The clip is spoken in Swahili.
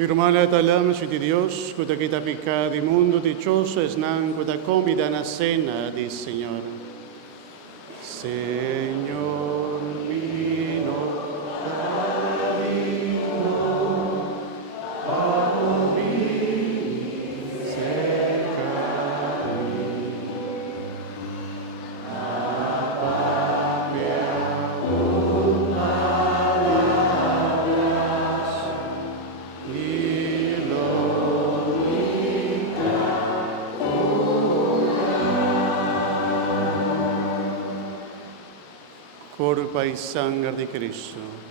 Firmale talamos de Dios, cuta quita pecado del mundo, dichoso es nan, cuta comida na cena, dice Señor. Señor vino, corpo y sangre de Cristo.